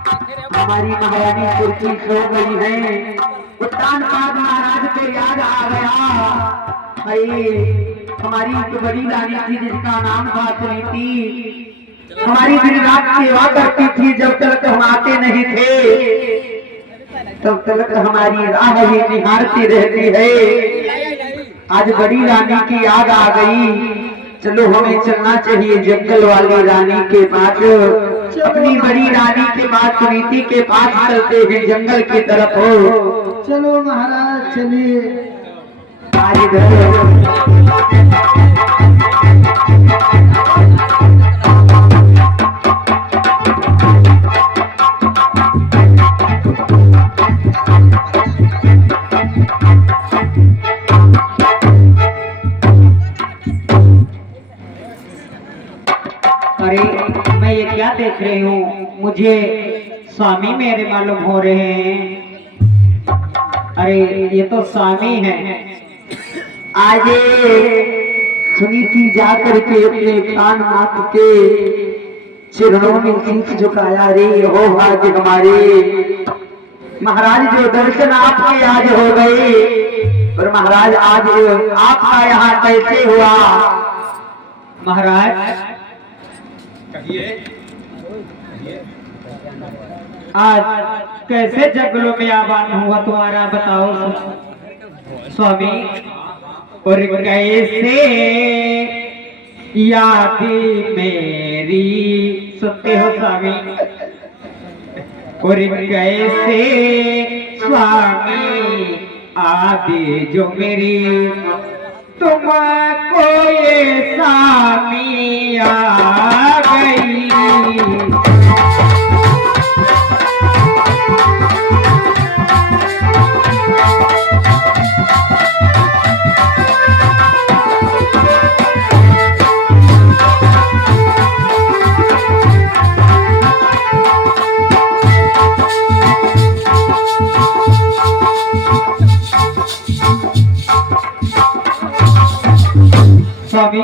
हमारी महारानी कुर्सी सो गई है। उत्तान पाद महाराज को याद आ गया, अरे हमारी एक बड़ी रानी थी जिसका नाम था सुनीति। हमारी दिन रात सेवा करती थी, जब तक हम आते नहीं थे तब तक हमारी राह ही निहारती रहती है। आज बड़ी रानी की याद आ गई, चलो हमें चलना चाहिए जंगल वाली रानी के पास। अपनी बड़ी रानी के पास, सुनीति के पास चलते हैं जंगल की तरफ। हो चलो महाराज चलिए। आज इधर मैं ये क्या देख रही हूँ, मुझे स्वामी मेरे मालूम हो रहे हैं। अरे ये तो स्वामी है। आज सुनीति जाकर के अपने काननाथ के चरणों में शीश झुकाया। रे हो भाग्य हमारे महाराज, जो दर्शन आपके आज हो गए। और महाराज आज आपका यहाँ कैसे हुआ महाराज? आज कैसे जंगलों में आबाद हुआ तुम्हारा, बताओ स्वामी। और कैसे याद मेरी सुनते हो स्वामी? और कैसे स्वामी आदि जो मेरी तुमको ये स्वामी आ गई। स्वामी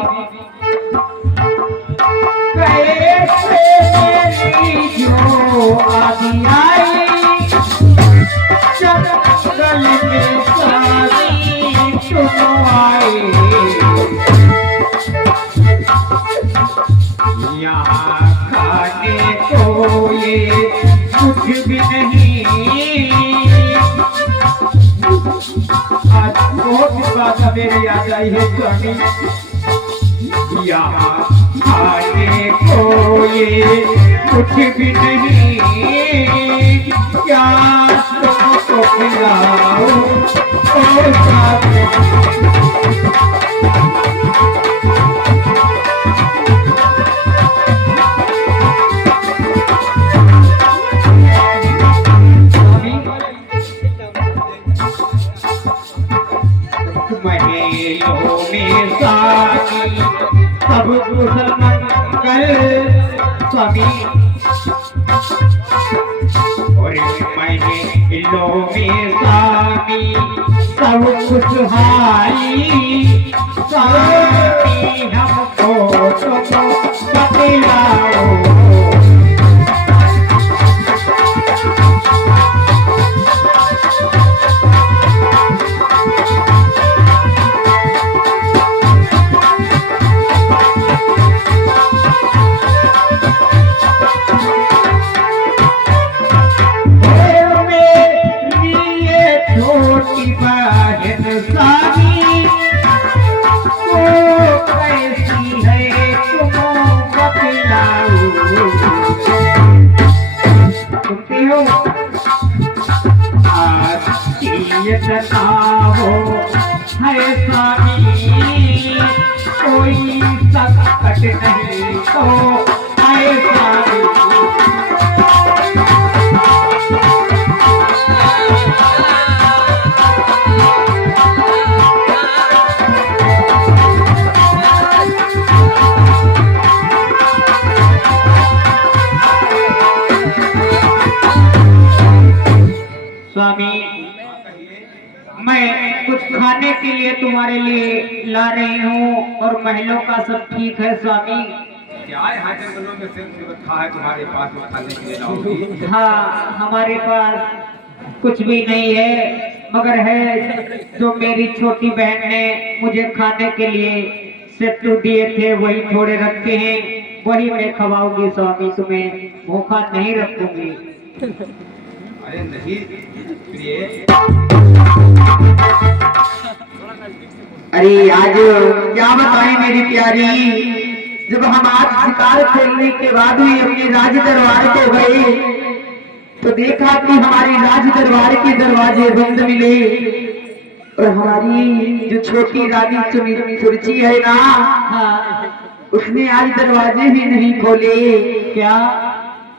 कैसे मेरी जो आदि आई जंगल में स्वामी तुम आए। यहाँ खाने को ये कुछ भी नहीं। आज बहुत बात मेरे याद आई है स्वामी। यहाँ खाने को ये कुछ भी नहीं, क्या तुमको खिलाओ ओ स्वामी। महीनों में साथी सब कुशल मंगल स्वामी। और महीनों में स्वामी सब खुशहाली स्वामी हमको तुम बतलाओ। हो है स्वामी कोई संकट नहीं तो है स्वामी। स्वामी मैं कुछ खाने के लिए तुम्हारे लिए ला रही हूँ और महलों का सब ठीक है स्वामी। क्या यहाँ जंगलों में सिर्फ रखा है तुम्हारे पास में खाने के लिए लाओगी? हाँ, हमारे पास कुछ भी नहीं है, मगर है जो मेरी छोटी बहन ने मुझे खाने के लिए सत्तू दिए थे, वही थोड़े रखे हैं, वही मैं खवाऊंगी स्वामी, तुम्हें भूखा नहीं रखूंगी। अरे नहीं प्रिय, अरे आज क्या बताएं मेरी प्यारी, जब हम आज शिकार खेलने के बाद भी अपने राज दरबार को गए तो देखा कि हमारे राज दरबार के दरवाजे बंद मिले और हमारी जो छोटी रानी सुरुचि है ना, उसने आज दरवाजे भी नहीं खोले। क्या?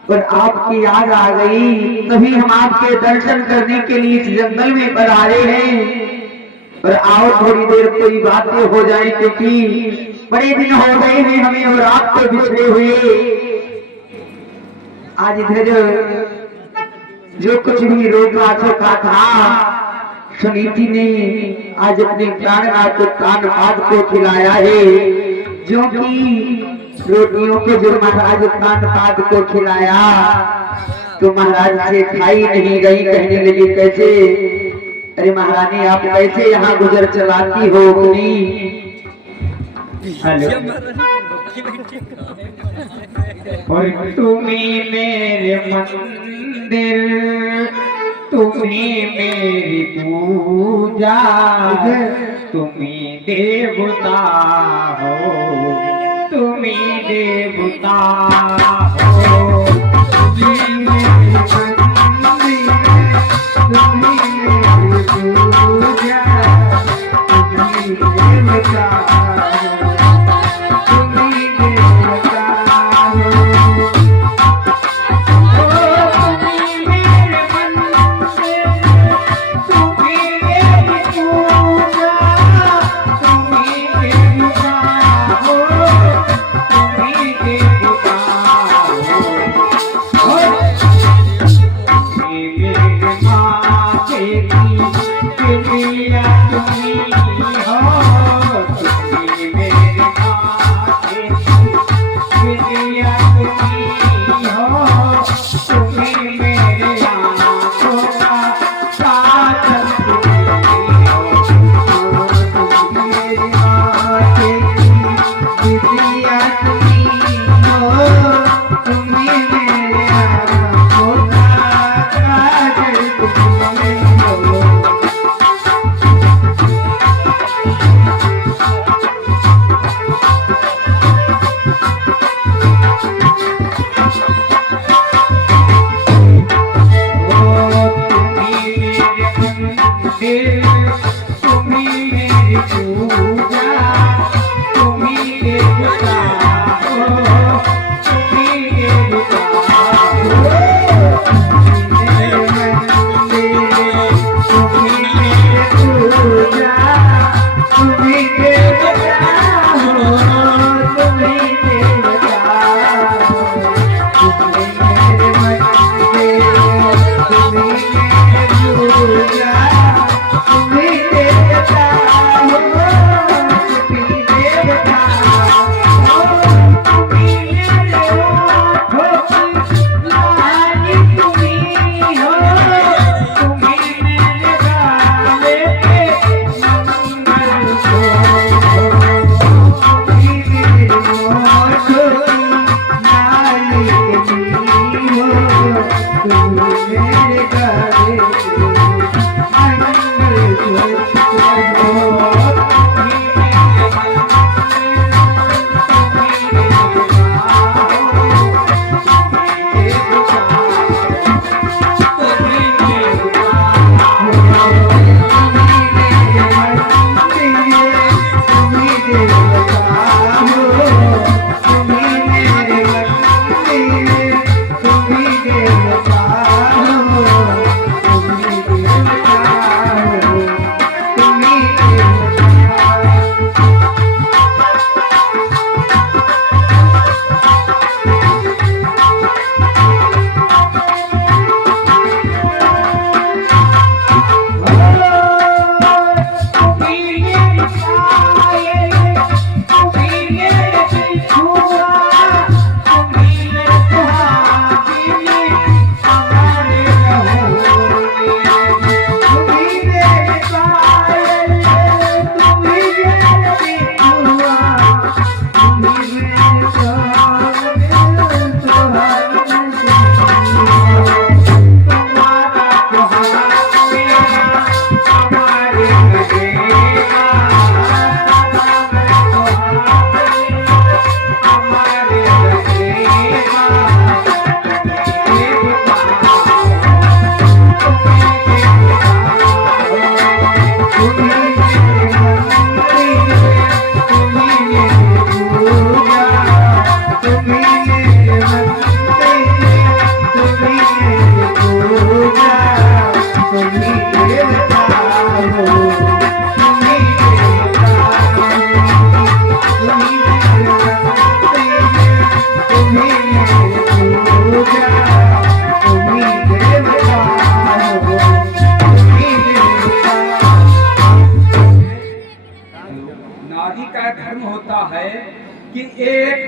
और आपकी याद आ गई, तभी हम आपके दर्शन करने के लिए इस जंगल में पधारे हैं। और आओ थोड़ी देर कोई बातें हो जाए, क्योंकि बड़े दिन हो गए हैं हमें और आपको बिछड़े हुए। आज इधर जो कुछ भी रोका चुका था, सुनीति ने आज अपने प्राणनाथ कानपाद को खिलाया है, जो कि रोटियों को जो महाराज कानपाद को खिलाया तो महाराज से खाई नहीं गई, कहने लगी कैसे, अरे महारानी आप कैसे यहाँ गुजर चलाती हो अपनी? हेलो, और तुम्हें मेरे मंदिर, तुम्हें मेरी पूजा, तुम्हें देवता हो, तुम्हें देवता हो, तुम्हें मेरी मंदिर, तुम्हें मेरी पूजा, तुम्हें देवता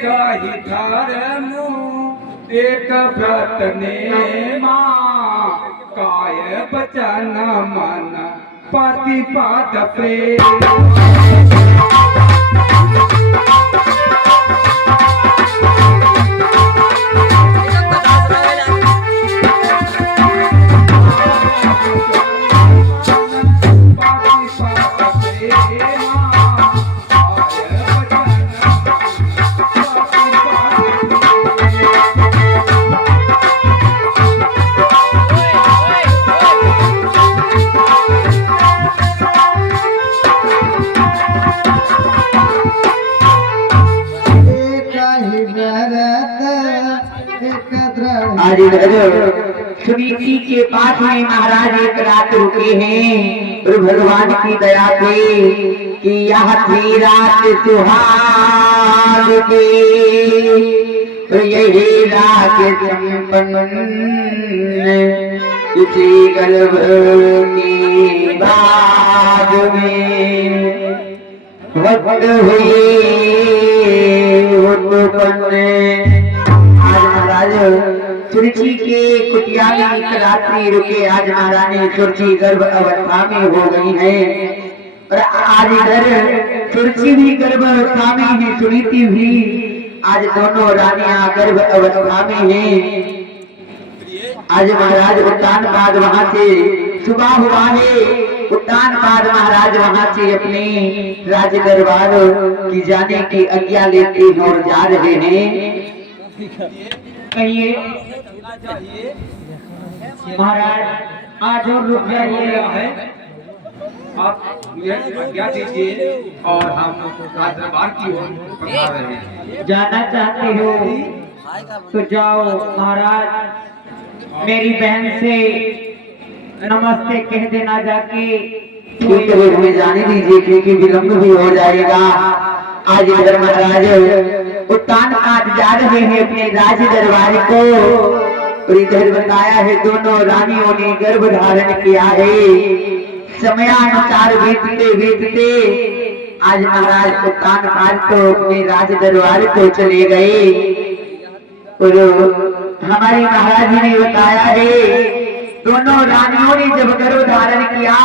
जाहि धर्मु एक व्रत नेमा काय बचन मन प्रतिपद प्रेम आज इधर सुनीति के पास में महाराज एक रात रुके हैं और भगवान की दया से कि यह थी रात सुहाग की तो यही रात संपन्न किसी गर्भ की बाग में वक्त हुए उत्पन्न। आज महाराज सुरुचि के कुटिया में एक रात्रि रुके। आज महारानी सुरुचि गर्भ अवस्था में हो गई है और आज इधर सुरुचि भी गर्भ अवस्था में है, सुनीति भी। आज दोनों रानियां गर्भ अवस्था में हैं। आज महाराज उत्तान बाद वहां से सुबह हुआ है। उत्तान बाद महाराज वहां से अपने राज दरबार की जाने की आज्ञा लेते और जा रहे हैं। कहिए महाराज आज और रुक जाइए है आप मुझे आज्ञा दीजिए और हम राज दरबार की ओर पधार रहे हैं। जाना चाहते हो तो जाओ महाराज। मेरी बहन से नमस्ते कह देना जाके। ठीक है, हमें जाने दीजिए क्योंकि विलंब भी हो जाएगा। आज इधर महाराज उत्तान आज जा रहे हैं अपने राज दरबार को और इधर बताया है दोनों रानियों ने गर्भ धारण किया है। समयानुसार बीतते बीतते आज महाराज उत्तान आज तो अपने राज दरबार को चले गए और हमारे महाराज जी ने बताया है दोनों रानियों ने जब गर्भ धारण किया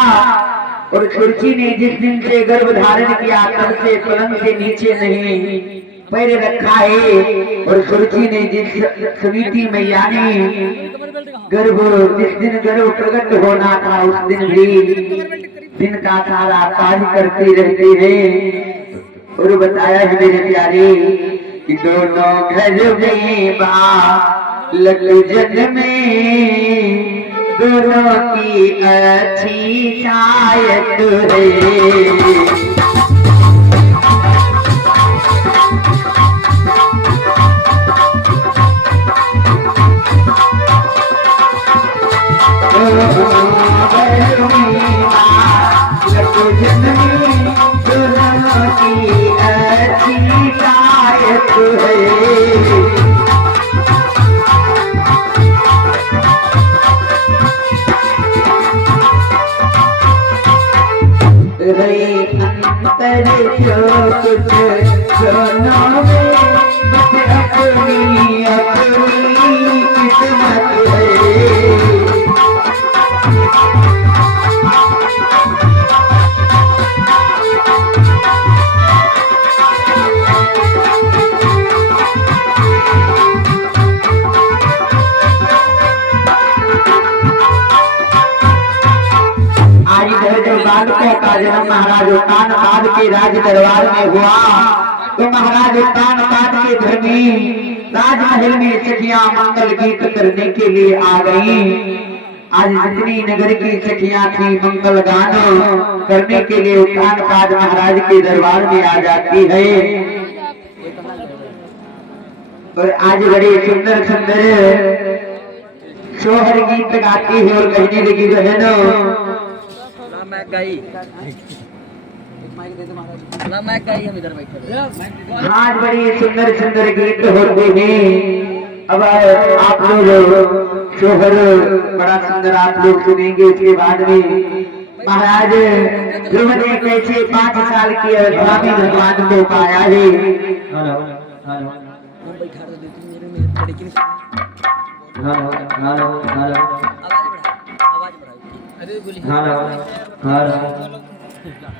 और सुरुचि ने जिस दिन से गर्भ धारण किया तब से पलंग से नीचे नहीं पैर रखा है। और सुरुचि ने जिस सुनीति मैया ने गर्भ जिस दिन गर्भ प्रकट होना था उस दिन भी दिन का सारा कार्य करते रहते हैं। और बताया है मेरे प्यारे कि दोनों घर में बालक जन्म में दोनों की अच्छी शायद है। अंतर जो कुछ दोनों में बस अपनी अपनी किस्मत है। बालकों का जन्म महाराज उत्तान पाद के राज दरबार में हुआ तो महाराज उत्तान पाद के घर में राजमहल में सखियां मंगल गीत करने के लिए आ गई। आज जितनी नगर की सखियां थी मंगल गान करने के लिए उत्तान पाद महाराज के दरबार में आ जाती है। और आज बड़े सुंदर सुंदर सोहर गीत गाती है और कहने लगी बहनों आज बड़ी सुंदर सुंदर गीत होते हैं। अब आप लोग सोहर बड़ा सुंदर आप लोग सुनेंगे। उसके बाद में महाराज ध्रुव ने कैसे 5 साल की अवस्था में भगवान को पाया है। हेलो मैं बैठा दे तू मेरे में खड़े की हेलो हेलो हेलो आवाज बढ़ा अरे बोली हेलो हेलो